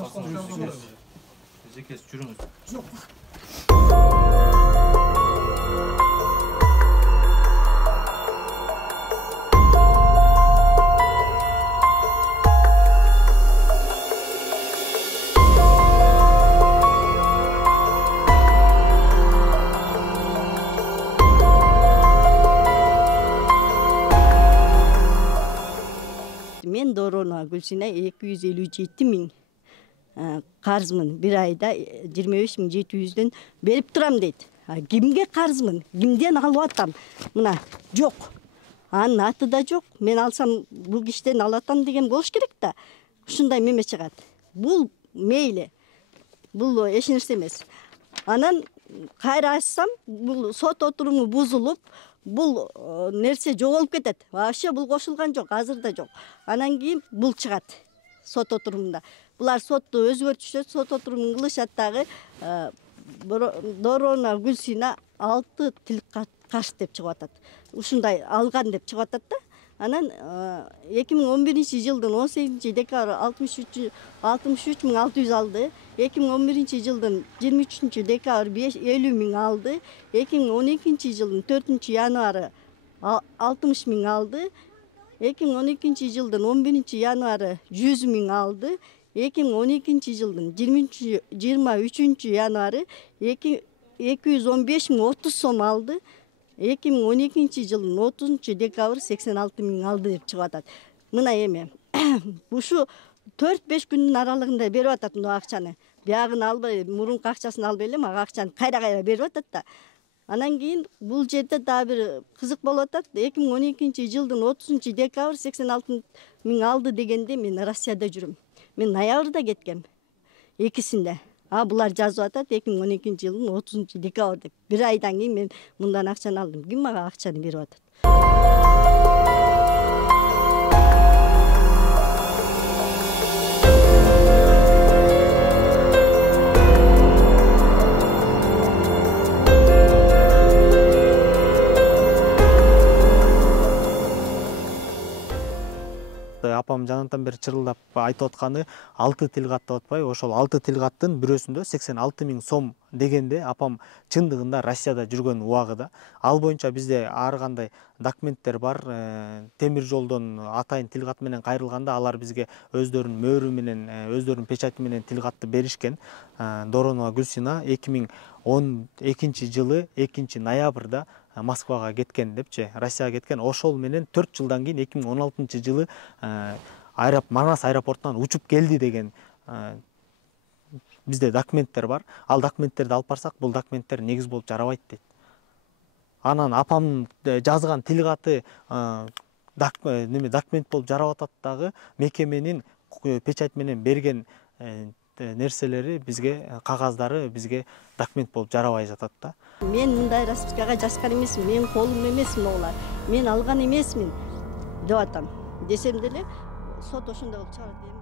Эжекеси жүрүңүз. Жок. Мен Доронова Гүлсина 257 миң карызмын. Bir айда 25.700'ден берип турам дейт. Кимге карызмын? Кимден алып атам? Мына жок. Анын аты да жок. Мен алсам бул кишиден алатам деген болуш керек да. Ушундай меме чыгат. Бул мейли. Бул эч нерсе эмес. Анан кайра ачсам, бул сот отуруму бузулуп, бул нерсе жоголуп кетет. Вообще бул кошулган жок, азырда жок. Анан кийин бул чыгат сот отурумунда. Булар сотту өзгөртүшөт, сот отурумун кылышат дагы. Доронова Гүлсина 6 тил каш деп чыгып атат. Ушундай алган деп чыгып атат да. Анан 2011-жылдын 18 декабрь 63.600 алды. 2011-жылдын 23 декабрь 50 миң алды. 2012-жылдын 4 январы 60 миң алды. 2012-жылдын 11 январы 100 миң алды. 2012-жылдын 23 январы 215 миң 30 сом алды. 2012-жылдын 30 декабрь 86 миң алды деп чыгып атат. Мына эме. Ушу 4-5 күндүн аралыгында берип атат мына акчаны. Биягын албай, мурунку акчасын албай эле мага акчаны кайра берип атат да. Анан кийин бул жерде дагы бир кызык болуп атат. 2012-жылдын 30 декабрь 86 миң алды дегенде мен Россияда жүрөм. Мен ноябрда кеткем. Экисинде. Булар жазып атат 2012-жылдын 30 декабрь деп. Bir айдан кийин мен мындан акчаны алдым. Ким мага акчаны берип атат? Апам жанатан бери чырылдап айтып атканы 6 тил кат деп атпайбы? Ошол 6 тил каттын бирөөсүндө 86 миң сом дегенде апам чындыгында Россияда жүргөн убагыда. Ал боюнча бизде ар кандай документтер бар. Темир жолдон атайын тил кат менен кайрылганда алар бизге өздөрүнүн мөөрү менен, өздөрүнүн печати менен тил катты беришкен. Доронова Гүлсина 2012-жылы 2 ноябрда Москвага кеткен депчи, Россияга кеткен. Ошол менен 4 жылдан кийин 2016-жылы Манас аэропортунан учуп келди деген бизде документтер бар. Ал документтерди алып барсак, бул документтер негиз болуп жарабайт дейт. Анан апамдын жазган тил каты документ болуп жарап атат дагы мекеменин печать менен берген нерселери бизге, кагаздары бизге документ болуп жарабай жатат да. Мен мындай распискага жазган эмесмин, мен колум эмес могулар. Мен алган эмесмин деп атам. Десем деле сот ошондой болуп чыгат.